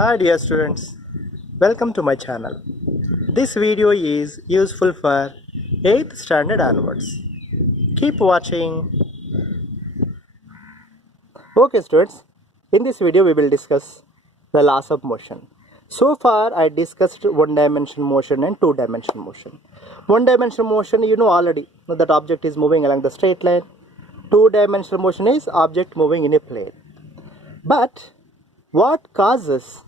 Hi dear students, welcome to my channel. This video is useful for 8th standard onwards. Keep watching. Okay students, in this video we will discuss the laws of motion. So far I discussed one dimension motion and two dimension motion. One dimension motion you know already, that object is moving along the straight line. Two dimensional motion is object moving in a plane. But what causes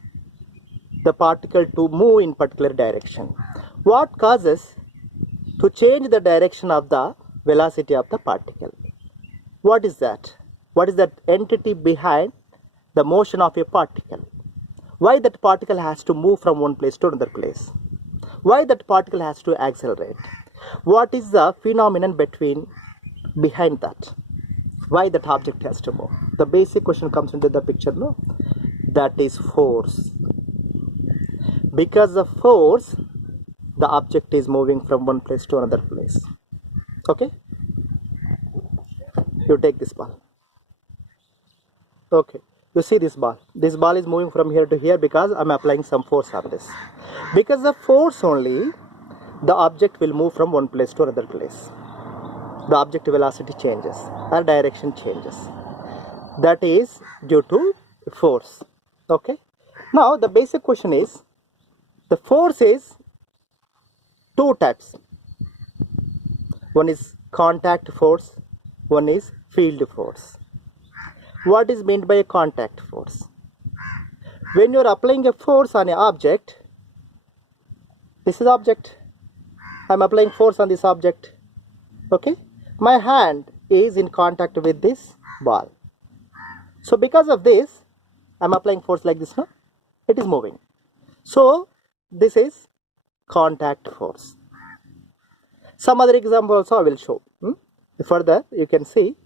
the particle to move in particular direction? What causes to change the direction of the velocity of the particle? What is that? What is that entity behind the motion of a particle? Why that particle has to move from one place to another place? Why that particle has to accelerate? What is the phenomenon behind that? Why that object has to move? The basic question comes into the picture, no? That is force. Because of force, the object is moving from one place to another place. Okay? You take this ball. Okay. You see this ball. This ball is moving from here to here because I am applying some force on this. Because of force only, the object will move from one place to another place. The object velocity changes or direction changes. That is due to force. Okay. Now the basic question is, the force is two types. One is contact force, one is field force. What is meant by a contact force? When you are applying a force on an object, this is object. I am applying force on this object. Okay? My hand is in contact with this ball. So because of this, I am applying force like this, no? It is moving. So this is contact force. Some other example also I will show. Further, you can see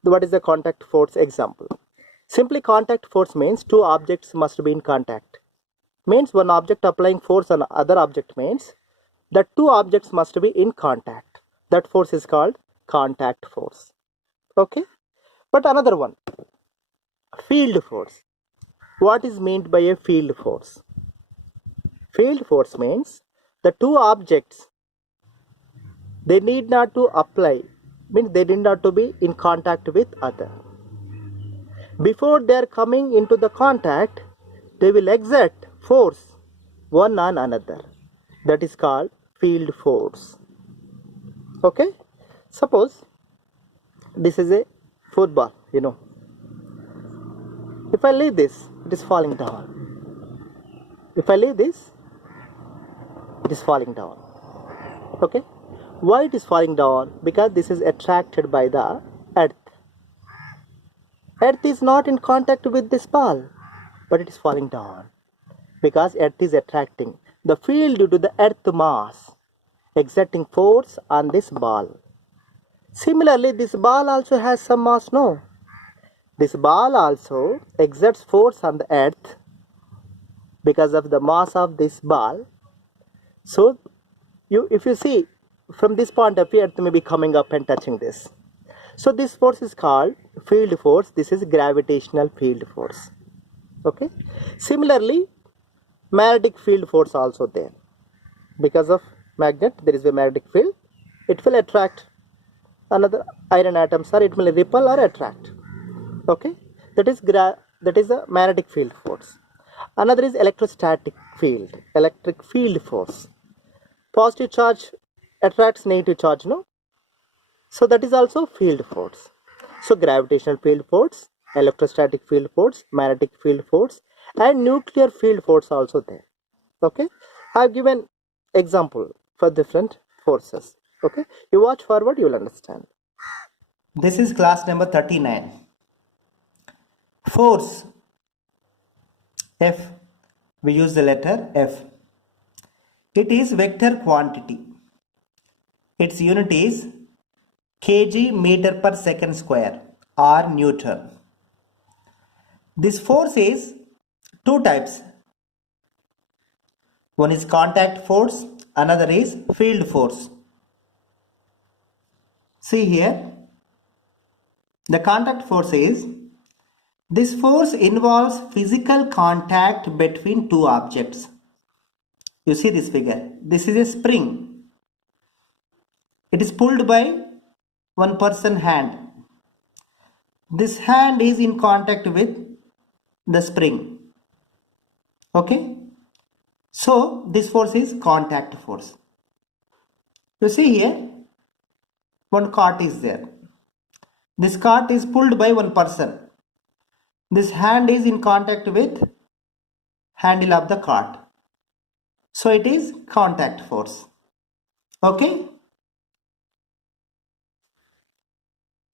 what is the contact force example. Simply contact force means two objects must be in contact. Means one object applying force on other object means that two objects must be in contact. That force is called contact force. Okay? But another one, field force. What is meant by a field force? Field force means the two objects, they need not to apply, means they need not to be in contact with other. Before they are coming into the contact, they will exert force one on another. That is called field force. Okay? Suppose this is a football, you know. If I leave this, it is falling down. If I leave this, it is falling down. Okay? Why it is falling down? Because this is attracted by the earth. Earth is not in contact with this ball, but it is falling down. Because earth is attracting. The field due to the earth mass exerting force on this ball. Similarly, this ball also has some mass, no? This ball also exerts force on the earth because of the mass of this ball. So, if you see from this point of view, earth may be coming up and touching this. So, this force is called field force. This is gravitational field force. Okay. Similarly, magnetic field force also there. Because of magnet, there is a magnetic field. It will attract another iron atoms, or it will repel or attract. Okay, that is a magnetic field force. Another is electrostatic field, electric field force. Positive charge attracts negative charge, no? So that is also field force. So gravitational field force, electrostatic field force, magnetic field force, and nuclear field force also there. Okay, I have given example for different forces. Okay, you watch forward, you will understand. This is class number 39. Force F, we use the letter F. It is vector quantity. Its unit is kg meter per second square or Newton. This force is two types. One is contact force, another is field force. See here, the contact force is This force involves physical contact between two objects. You see this figure. This is a spring. It is pulled by one person's hand. This hand is in contact with the spring. Okay. So this force is contact force. You see here, one cart is there. This cart is pulled by one person. This hand is in contact with handle of the cart. So it is contact force. Okay.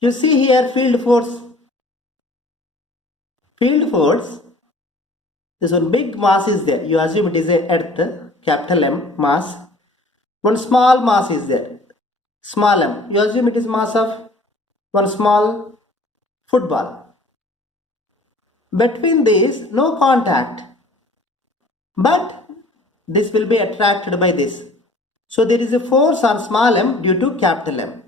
You see here field force. Field force. This one big mass is there. You assume it is a earth, capital M mass. One small mass is there, small m. You assume it is mass of one small football. Between these, no contact. But this will be attracted by this. So there is a force on small m due to capital M.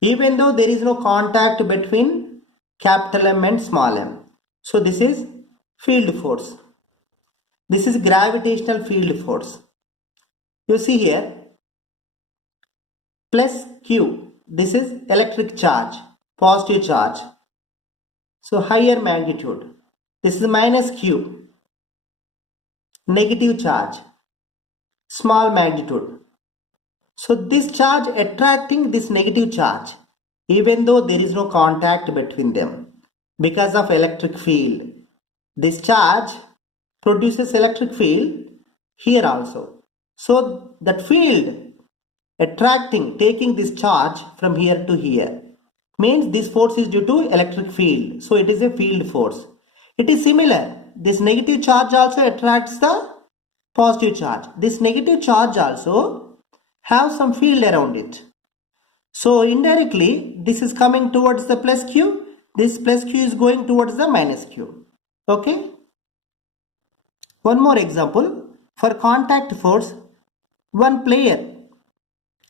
Even though there is no contact between capital M and small m. So this is field force. This is gravitational field force. You see here, plus Q. This is electric charge, positive charge. So higher magnitude. This is minus Q. Negative charge, small magnitude. So this charge attracting this negative charge, even though there is no contact between them, because of electric field. This charge produces electric field here also. So that field attracting, taking this charge from here to here, means this force is due to electric field. So it is a field force. It is similar. This negative charge also attracts the positive charge. This negative charge also have some field around it. So indirectly, this is coming towards the plus Q. This plus Q is going towards the minus Q. Okay. One more example. For contact force, one player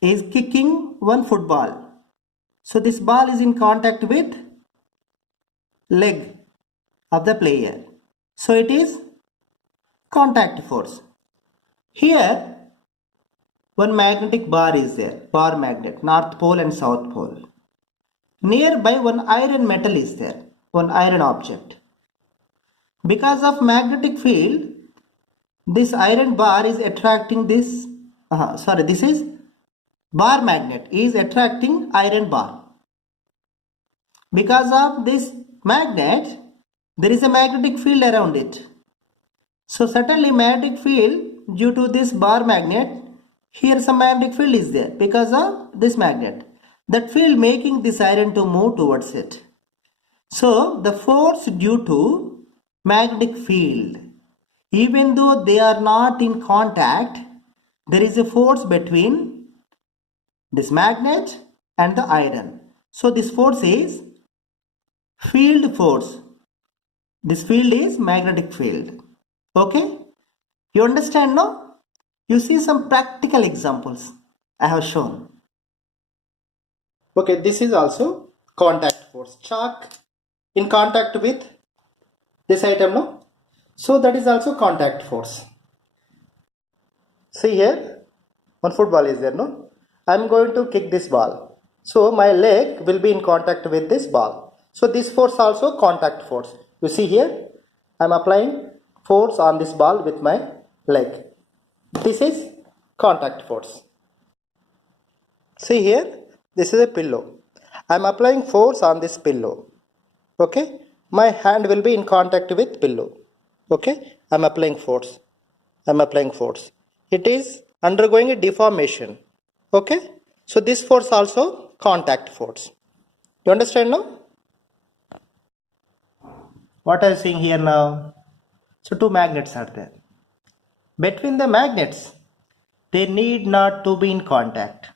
is kicking one football. So this ball is in contact with leg of the player. So it is contact force. Here, one magnetic bar is there, bar magnet, north pole and south pole. Nearby one iron metal is there, one iron object. Because of magnetic field, this iron bar is attracting this, this is bar magnet is attracting iron bar. Because of this magnet, there is a magnetic field around it. So certainly magnetic field due to this bar magnet, here some magnetic field is there because of this magnet. That field making this iron to move towards it. So the force due to magnetic field, even though they are not in contact, there is a force between this magnet and the iron. So this force is field force. This field is magnetic field. Okay? You understand now? You see some practical examples I have shown. Okay, this is also contact force. Chalk in contact with this item, no? So that is also contact force. See here, one football is there, no? I am going to kick this ball. So my leg will be in contact with this ball. So this force also contact force. You see here, I am applying force on this ball with my leg. This is contact force. See here, this is a pillow. I am applying force on this pillow. Okay, my hand will be in contact with pillow. Okay, I am applying force. I am applying force. It is undergoing a deformation. Okay, so this force also contact force. You understand now? What are you seeing here now? So two magnets are there. Between the magnets, they need not to be in contact.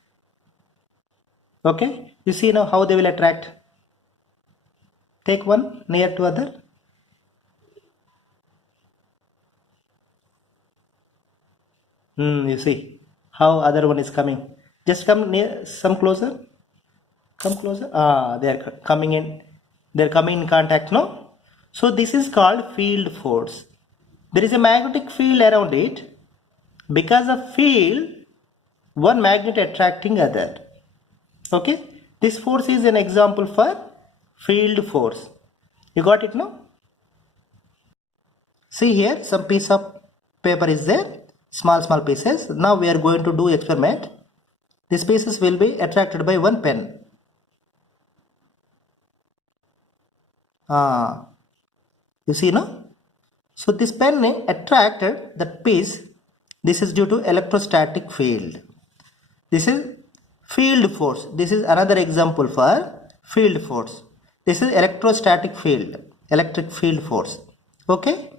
Okay, you see now how they will attract. Take one near to other. You see how other one is coming. Just come near, some closer. Come closer. They are coming in. They are coming in contact, no? So this is called field force. There is a magnetic field around it. Because of field, one magnet attracting other. Okay, this force is an example for field force. You got it now? See here, some piece of paper is there, small pieces. Now we are going to do experiment. These pieces will be attracted by one pen. You see now? So this pen attracted that piece. This is due to electrostatic field. This is field force. This is another example for field force. This is electrostatic field, electric field force. Okay?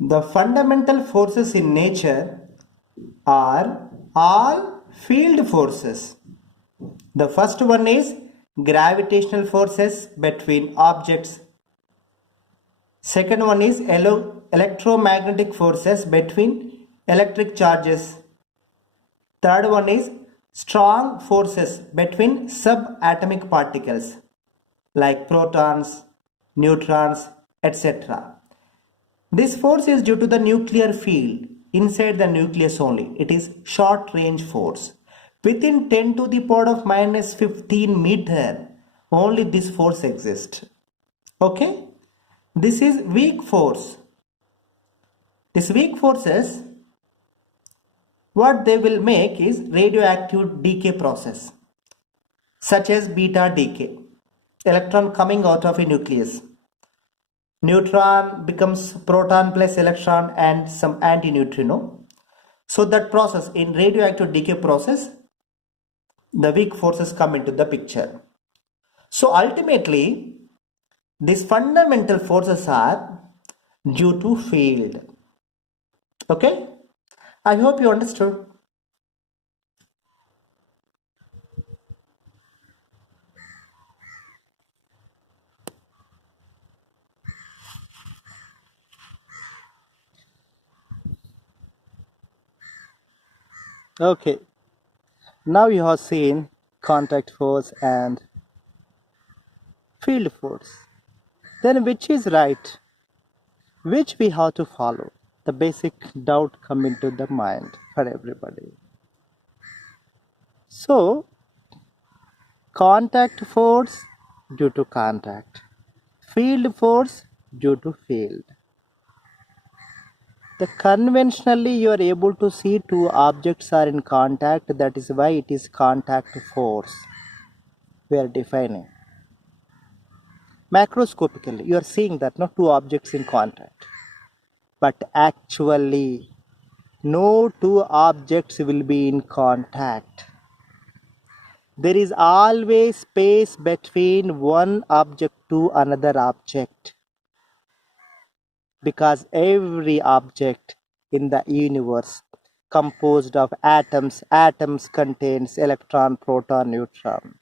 The fundamental forces in nature are all field forces. The first one is gravitational forces between objects. Second one is electromagnetic forces between electric charges. Third one is strong forces between subatomic particles like protons, neutrons, etc. This force is due to the nuclear field inside the nucleus only. It is short range force. Within 10 to the power of minus 15 meter, only this force exists. Okay? This is weak force. This weak forces, what they will make is radioactive decay process, such as beta decay, electron coming out of a nucleus. Neutron becomes proton plus electron and some antineutrino. So that process, in radioactive decay process, the weak forces come into the picture. So ultimately, these fundamental forces are due to field. Okay? I hope you understood. Okay. Now you have seen contact force and field force. Then which is right? Which we have to follow? The basic doubt come into the mind for everybody. So, contact force due to contact, field force due to field. The conventionally you are able to see two objects are in contact, that is why it is contact force we are defining. Macroscopically you are seeing that no two objects in contact, but actually no two objects will be in contact. There is always space between one object to another object, because every object in the universe composed of atoms contains electron, proton, neutron.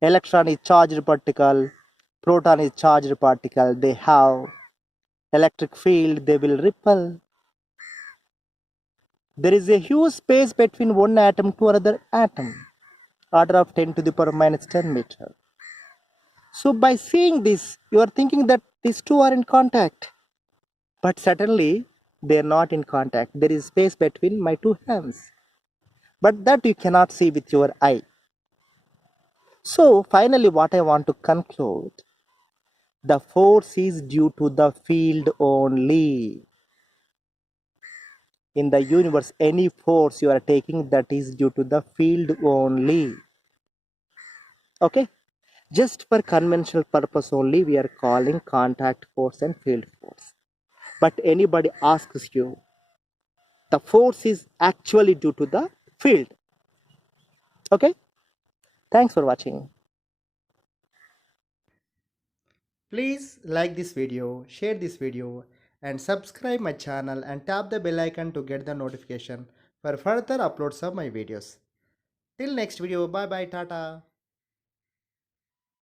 Electron is charged particle, proton is charged particle, they have electric field, they will repel. There is a huge space between one atom to another atom, order of 10 to the power minus 10 meter. So by seeing this, you are thinking that these two are in contact. But certainly they are not in contact. There is space between my two hands. But that you cannot see with your eye. So finally what I want to conclude, the force is due to the field only. In the universe, any force you are taking, that is due to the field only. Okay? Just for conventional purpose only, we are calling contact force and field force. But anybody asks you, the force is actually due to the field. Okay? Thanks for watching. Please like this video, share this video, and subscribe my channel and tap the bell icon to get the notification for further uploads of my videos. Till next video, bye bye, tata.